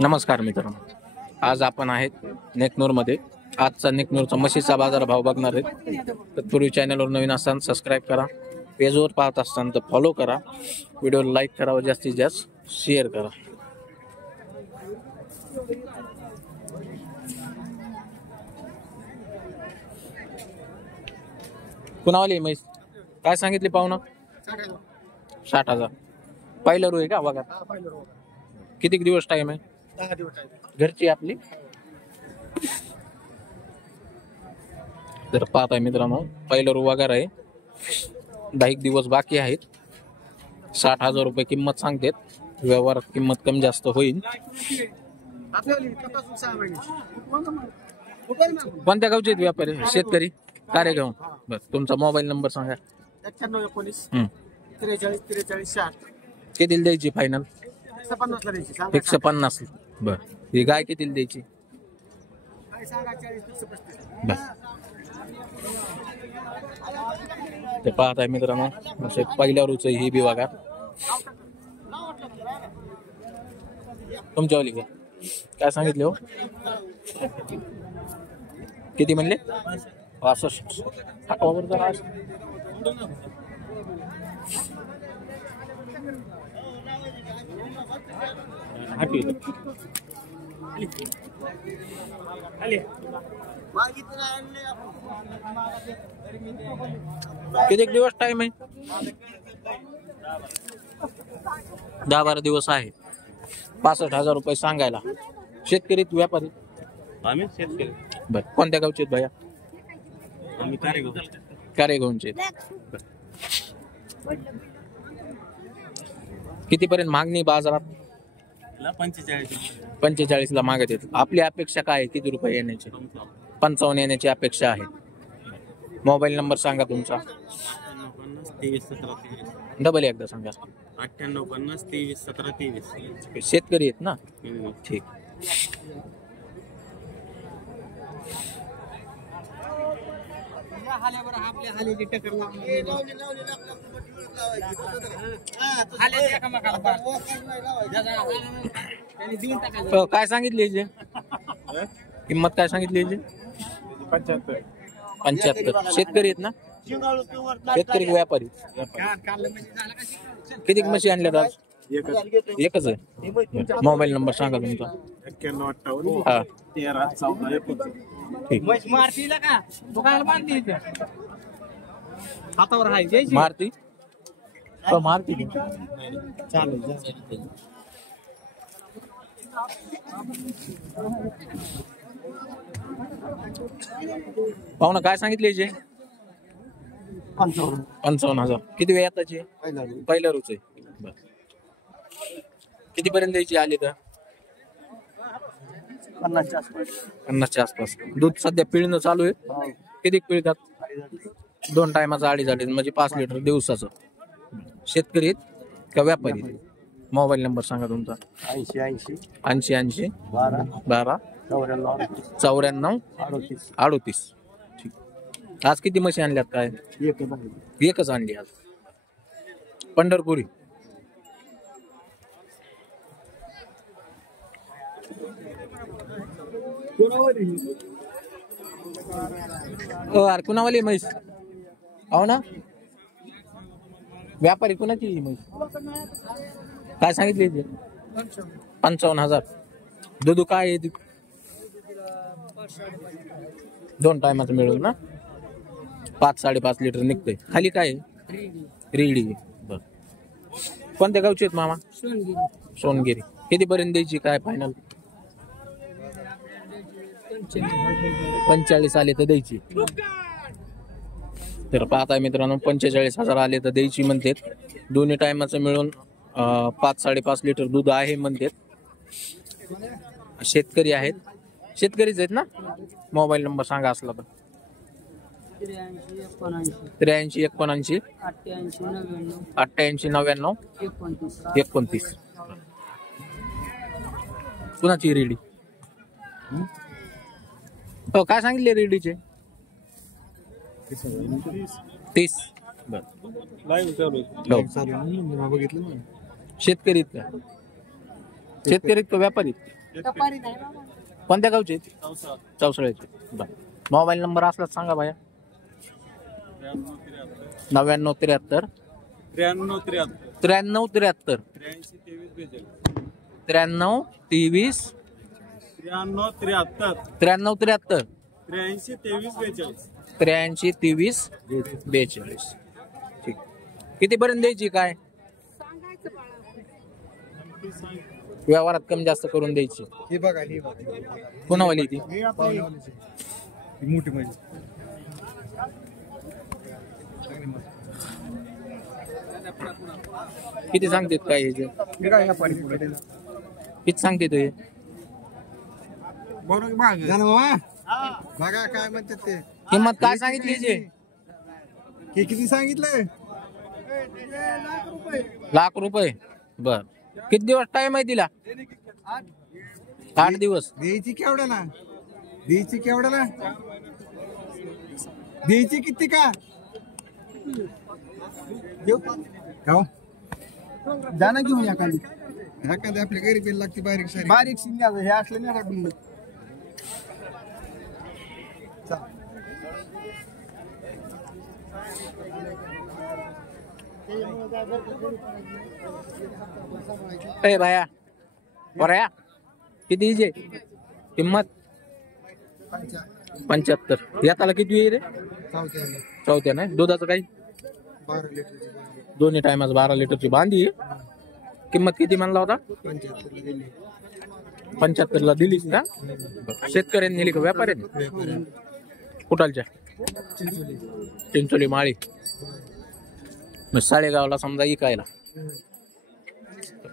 नमस्कार मित्रांनो, आज आपण आहेत नेकनूरमध्ये. आजचा नेकनूरचा म्हशीचा बाजार भाव बघणार आहेत. तत्पूर्वी चॅनलवर नवीन असताना सबस्क्राईब करा, पेजवर पाहत असताना तर फॉलो करा, व्हिडिओला लाईक करा व जास्तीत जास्त शेअर करा. कुणावाली म्हैस काय सांगितली पाहुणा? 60,000. पहिलं रू आहे का बघा? किती दिवस टाइम आहे? 10 दिवस आहे. घरची आपली. जर पाहत आहे मित्रांनो, पहिलं रू वगैरे आहे. 10 दिवस बाकी आहेत. 60,000 रुपये किंमत सांगतात. व्यवहारात किंमत कमी जास्त होईल. कोणत्या गावचे आहेत व्यापारी? शेतकरी कारेगाव. बस तुमचा मोबाईल नंबर सांगा. 9119 43 43 66. कितीला द्यायची फायनल? 150 ला द्यायची. 150. बर, ही गाय कितीला द्यायची? काय सांगा 40 35. बस ते पाहत आहे मित्रांनो, म्हणजे पहिल्या रूच ही बी बघा. तुमच्यावाली का काय सांगितले हो? किती म्हणले? 65. हातावर जरा किती दिवस टाइम आहे? 10-12 दिवस आहे. 65,000 रुपये सांगायला. शेतकरी व्यापारी? आम्ही शेतकरी. बर, कोणत्या गावचे आहेत भैया? आम्ही कारेगाव. कारेगावचे. कितीपर्यंत मागणी बाजारात? 45 ला मागत आहेत. आपली अपेक्षा काय आहे? किती रुपये येण्याची? 55 येण्याची अपेक्षा आहे. मोबाईल नंबर सांगा तुमचा. 98 डबल एकदा सांगा. 98 23 17 23. शेतकरी आहेत ना? ठीक. काय सांगितली याची किंमत? काय सांगितली याची? 75. शेतकरी आहेत ना? शेतकरी व्यापारी? किती म्हशी आणल्यात आज? एकच आहे. मोबाईल नंबर सांगा तुमचा. 91 हा 13 14 ठीक. हातावर आहे मारती मारती पाहुणा काय सांगितले याचे? 55,000. किती वेळ आताची? पहिल्या रूच आहे. किती पर्यंत द्यायची आली तर? 50च्या आसपास. दूध सध्या पिळणं चालू आहे. किती पिळतात? 2 टायमाचं 2.5 म्हणजे 5 लिटर दिवसाचं. शेतकरी आहेत का व्यापारी? मोबाईल नंबर सांगा तुमचा. 80 80 12 94 38. ठीक. आज किती म्हशी आणल्यात? काय एकच आणली आज? पंढरपुरी. कुणावाली म्हैस? हो ना, व्यापारी कुणाची म्हैस? काय सांगितली? 55,000. दूध काय आहे? 2 टायमाचं मिळून ना 5-5.5 लिटर निघतंय. खाली काय आहे? रेडी. बर, कोणत्या गावचे आहेत मामा? सोनगिरी. किती पर्यंत द्यायची काय फायनल? 45 आले तर द्यायची. तर पाहताय मित्रांनो, 45,000 आले तर द्यायची म्हणतात. दोन्ही टायमाचं मिळून 5-5.5 लिटर दूध आहे म्हणतात. शेतकरी आहेत. शेतकरीच आहेत ना? मोबाईल नंबर सांगा असला तर. 83 79 88 99 29. कुणाची रेडी? हो, काय सांगितले रेडीचे? 30. बर, शेतकरी शेतकरी का व्यापारी? कोणत्या गावचे? चौसाळ्याचे. बरं. मोबाईल नंबर असलाच सांगा भाया. 9973 त्र्याण्णव 9373 त्र्याण्णव 23 93 त्र्याण्णव 93 43 73 83 23 42 42. ठीक. किती पर्यंत द्यायची काय? व्यवहारात कमी जास्त करून द्यायची. हे बघा हे बघा कोणावाली ती? मोठी म्हणजे किती सांगतेत काय ह्याचे? किती सांगते तू हे? बघा काय म्हणतात ते किंमत काय सांगितली ह्याची? किती सांगितलंय? ₹1,00,000. बर. किती दिवस टाइम आहे तिला? 8 दिवस. द्यायची केवढ्याला? द्यायची केवढ्याला? द्यायची किती का? जाना घेऊन या खाली. एखादी आपल्या घरी बिल लागते बारीक शिंगा हे असले नाही बिल. ए भाया बऱ्या किती हिजे किंमत? 75. याताला किती येईल रे? चौथ्या नाही. दुधाचं काही? 12 लिटर. दोन्ही टायमाच 12 लिटरची बांधी. किंमत किती म्हणला होता? 75 ला दिलीस का? शेतकऱ्यांनी नेली का व्यापाऱ्यांनी? कुठालच्या? चिंचोली माळी. मग साडेगावला समजा इकायला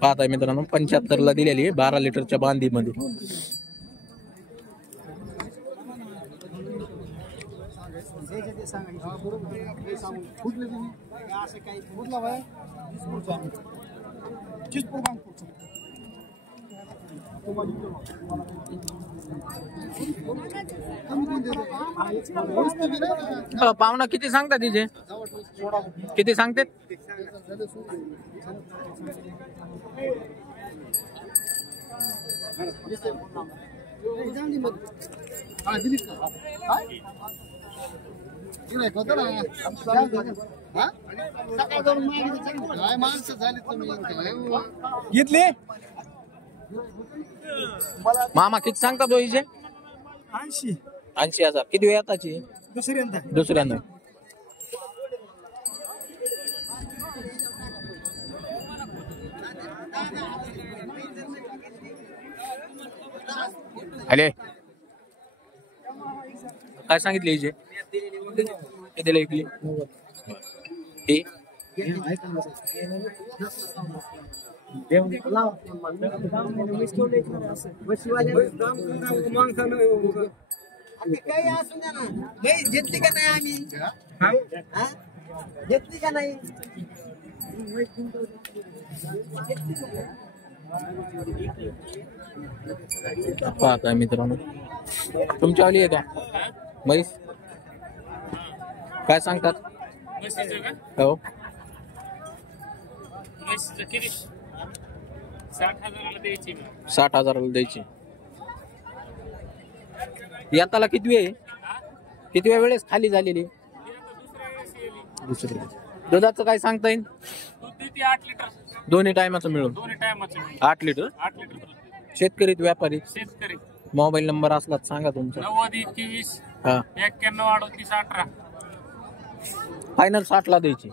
पाहताय मित्रांनो. 75 ला दिलेली आहे 12 लिटरच्या बांधी मध्ये. पाहुणा किती सांगतात तिचे? किती सांगतात? घेतले मामा किती सांगतात दोघीचे? 80,000. किती वेळ आताची? दुसऱ्यांदा. अरे काय सांगितले हिचे? कितीला ऐकली? हे काही असू द्या ना. घेतली का नाही आम्ही? घेतली का नाही? पाहताय मित्रांनो. तुमच्यावाली आहे का म्हैस? काय सांगतात? हो 60,000 ला द्यायची. याताला किती आहे? किती वेळेस खाली झालेली? दुसरी. दुधाचं काय सांगता येईल? 8 लिटर. दोन्ही टायमाचं मिळून 8 लिटर. शेतकरी व्यापारी? शेतकरी. मोबाईल नंबर असला सांगा तुमचा. 90 हा 91 38 18. फायनल 60 ला द्यायची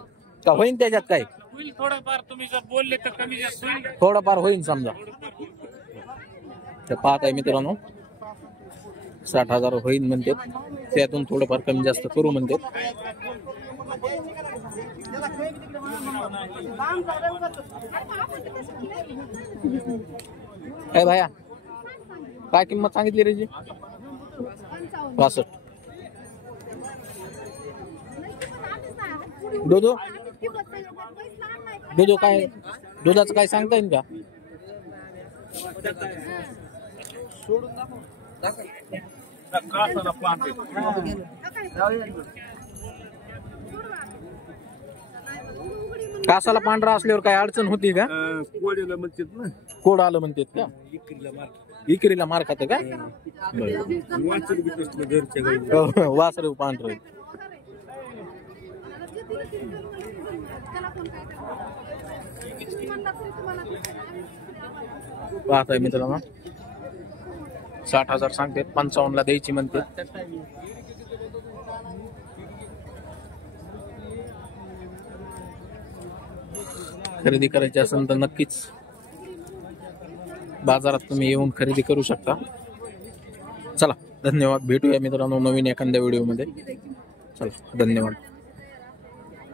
का होईन त्याच्यात काय? होईल थोडंफार. तुम्ही जर बोलले तर कमी जास्त होईल. थोडंफार होईन समजा. तर पाहताय मित्रांनो 60,000 होईन म्हणतात. त्यातून थोडंफार कमी जास्त करू म्हणतात. काय भाया काय किंमत सांगितली रे? 65. दुधो दुधो काय? दुधाचं काय सांगता येईल का? कासाला पांढरा असल्यावर काय अडचण होती का? कोडेला म्हणतात ना कोड आलं म्हणतात का? इकडला मार्क इकरीला मार खातं का? वाचन बी तसलं घरच्या घरी हो, वासरे पांढरे. पाहताय मित्रांनो 60,000 सांगते, 55 ला द्यायची म्हणते. खरेदी करायची असेल तर नक्कीच बाजारात तुम्ही येऊन खरेदी करू शकता. चला धन्यवाद, भेटूया मित्रांनो नवीन एखाद्या व्हिडिओ मध्ये. चला धन्यवाद.